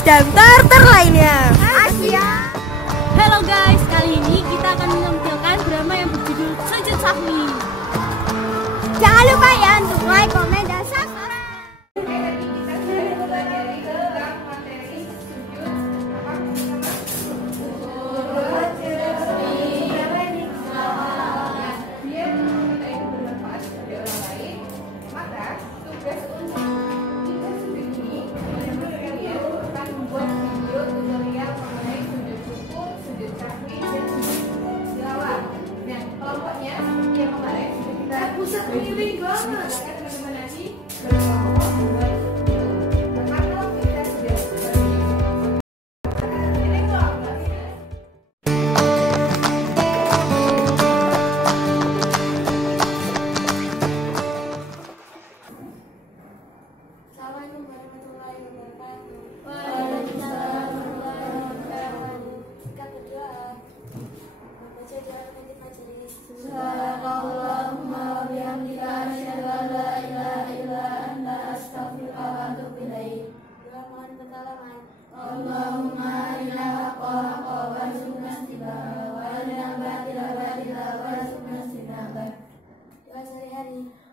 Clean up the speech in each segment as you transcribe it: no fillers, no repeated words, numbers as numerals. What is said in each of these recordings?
terbagus dan terlainnya. Asia. Halo guys, kali ini kita akan menampilkan drama yang berjudul Sujud Sahwi. Jangan lupa ya untuk like, komen, dan subscribe.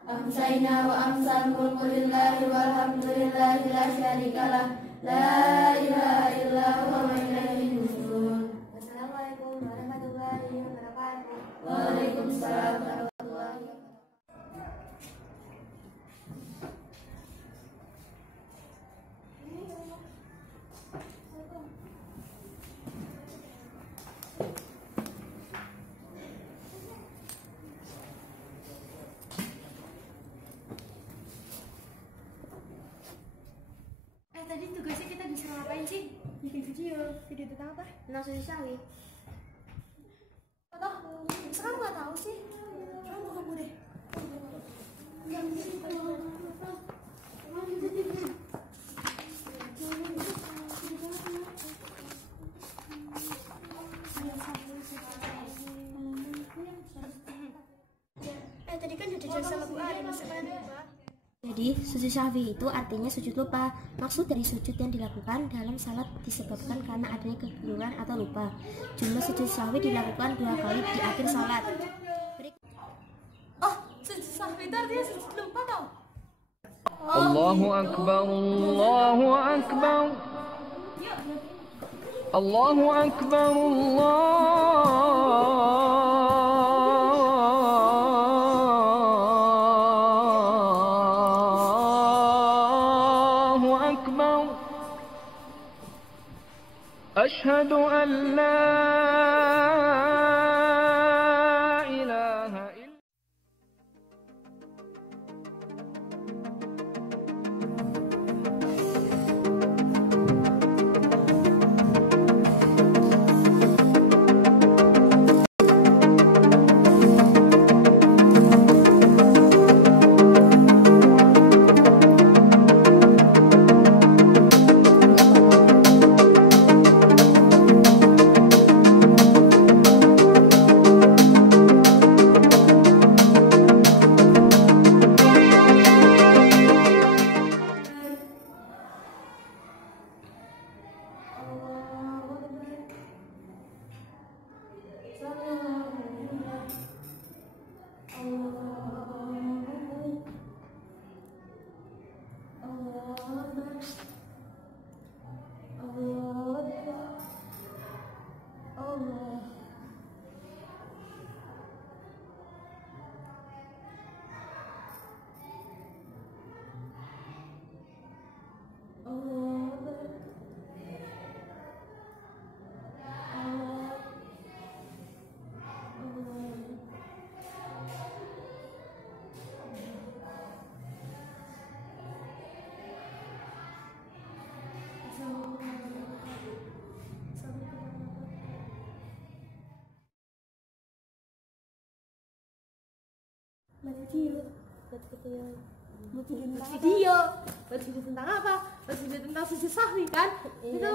Amsayna wa amsal mulku lillahi walhamdulillahi la syarikalah la ilaha illa huwa wa ilaihi nusyur. Assalamualaikum warahmatullahi wabarakatuh. Waalaikumsalam warahmatullahi wabarakatuh. Tadi tugasnya kita disuruh ngapain sih? Bikin video. Video tentang apa? Tentang Sujud Sahwi. Sekarang nggak tahu sih. Kamu deh. Tadi kan udah jelas sama Bu Ari, masa kan lupa? Jadi, sujud sahwi itu artinya sujud lupa. Maksud dari sujud yang dilakukan dalam salat disebabkan karena adanya kekeliruan atau lupa. Jumlah sujud sahwi dilakukan 2 kali di akhir salat. Oh, sujud sahwi itu artinya sujud lupa tau? Allahu Akbar, Allahu Akbar, Allahu Akbar, Ashhadu an la ilaha illallah. Buat video tentang apa? Buat video tentang sujud sahwi kan? Itu